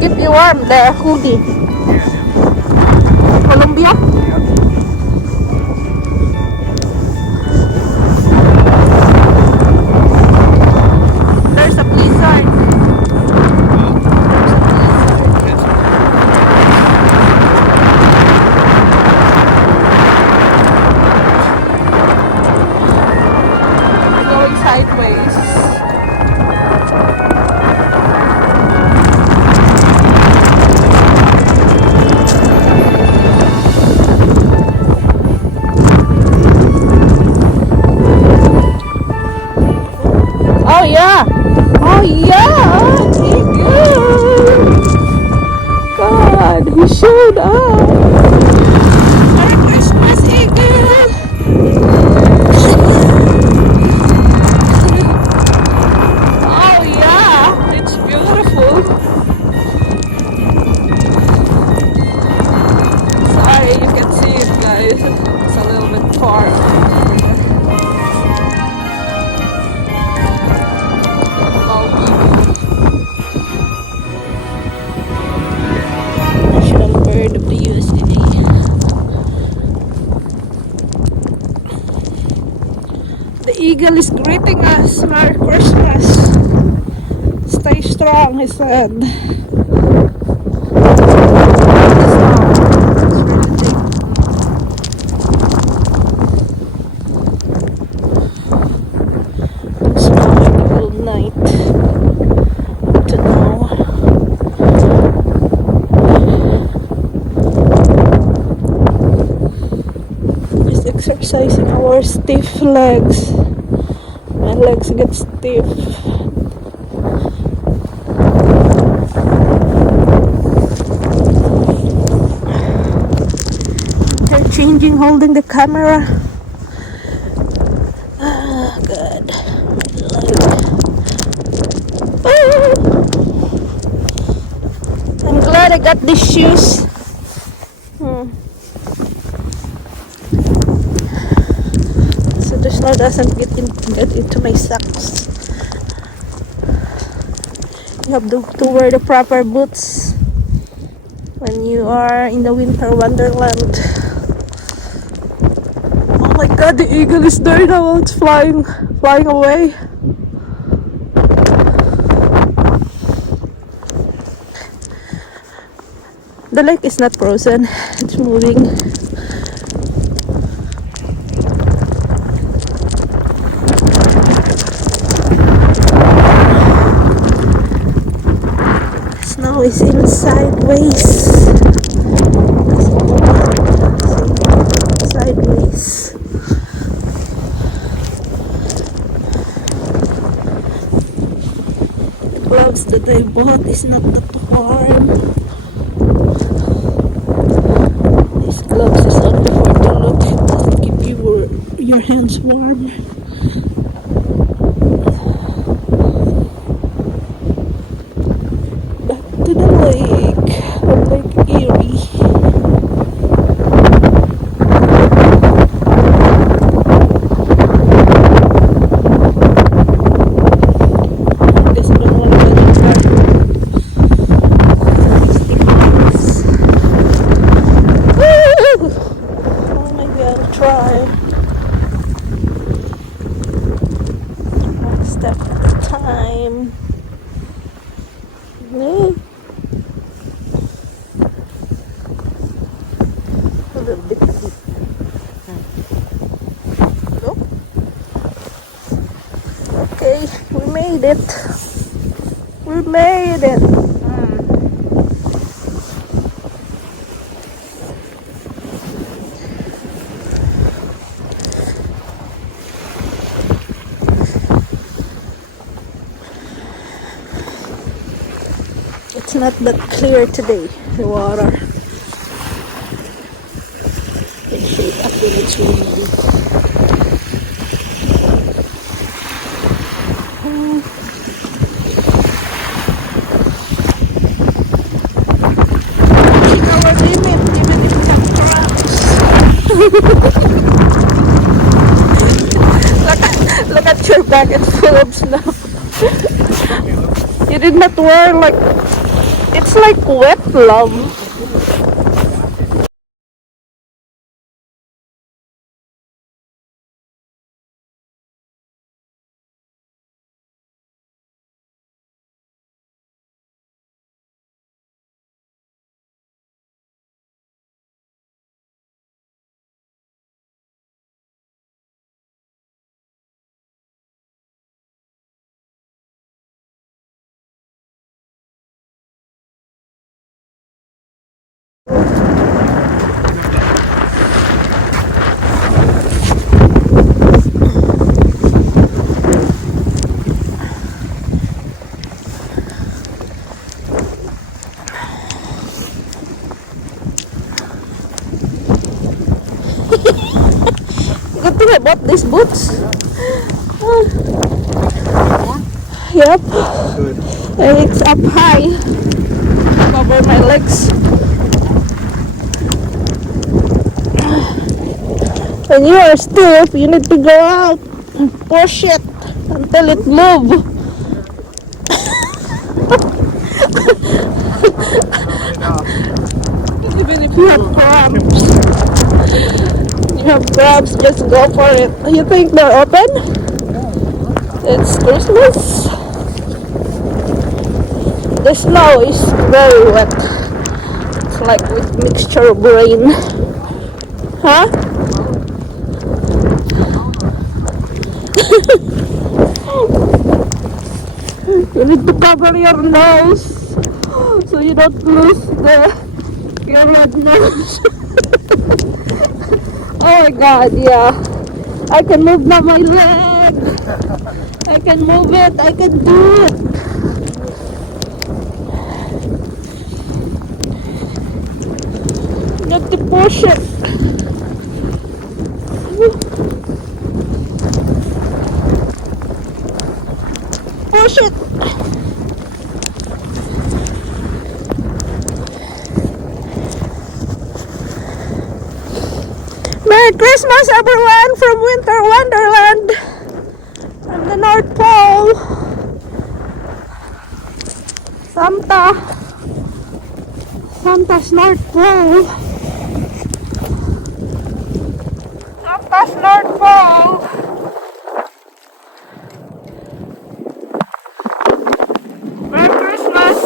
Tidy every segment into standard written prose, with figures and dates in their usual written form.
Keep you warm, the hoodie. Colombia? There's a blizzard. We're going sideways. Oh yeah! Oh yeah! Eagle! God, he showed up! Merry Christmas, Eagle! Oh yeah! It's beautiful! Sorry, you can see it, guys. It's a little bit far. Of the USA. The eagle is greeting us. Merry Christmas. Stay strong, he said. It's really big. exercising our stiff legs. My legs get stiff. They're changing, holding the camera. Ah, good. I'm glad I got these shoes. So the snow doesn't get into my socks. You have to wear the proper boots when you are in the winter wonderland. Oh my god, the eagle is there now. It's flying away. The lake is not frozen, it's moving. Snow is in sideways. Sideways. The gloves that I bought is not that warm. Gloves is only for to look. It doesn't keep your hands warm. Back to the lake. Lake Erie. Guess I don't want to go that far. Try one step at a time. A little bit deep. Go. Okay, we made it. We made it. It's not that clear today, the water. They shake up when it's windy. Reaching our limit, even if we have crabs. look at your back, it's full of snow. You did not wear like... It's like wet love. Good thing I bought these boots. Yep. Good. And it's up high. Cover my legs. When you are stiff, you need to go out and push it until it moves. Even if you have cramps. You have crabs, just go for it. You think they're open? It's Christmas. The snow is very wet. It's like with mixture of rain. Huh? You need to cover your nose so you don't lose your red nose. Oh my god, yeah. I can move now my leg. I can move it. I can do it. Got to push it. Push it. Merry Christmas, everyone, from Winter Wonderland, from the North Pole. Santa's North Pole. Santa's North Pole. Merry Christmas.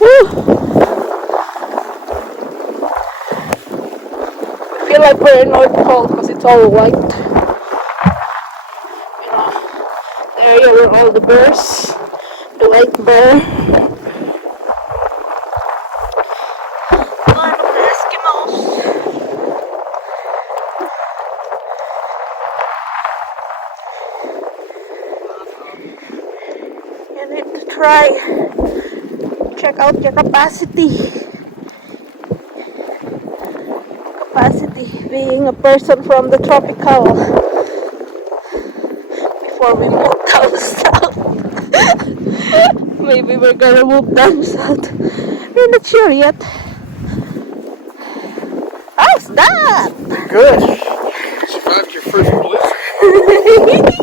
Woo. I feel like we're in North Pole because it's all white. You know, the area where all the bears, the white bear. One of the Eskimos. You need to try, check out your capacity. Being a person from the tropical before we move down south. Maybe we're gonna move down south. We're not sure yet. How's that? Good. Survived your first blizzard.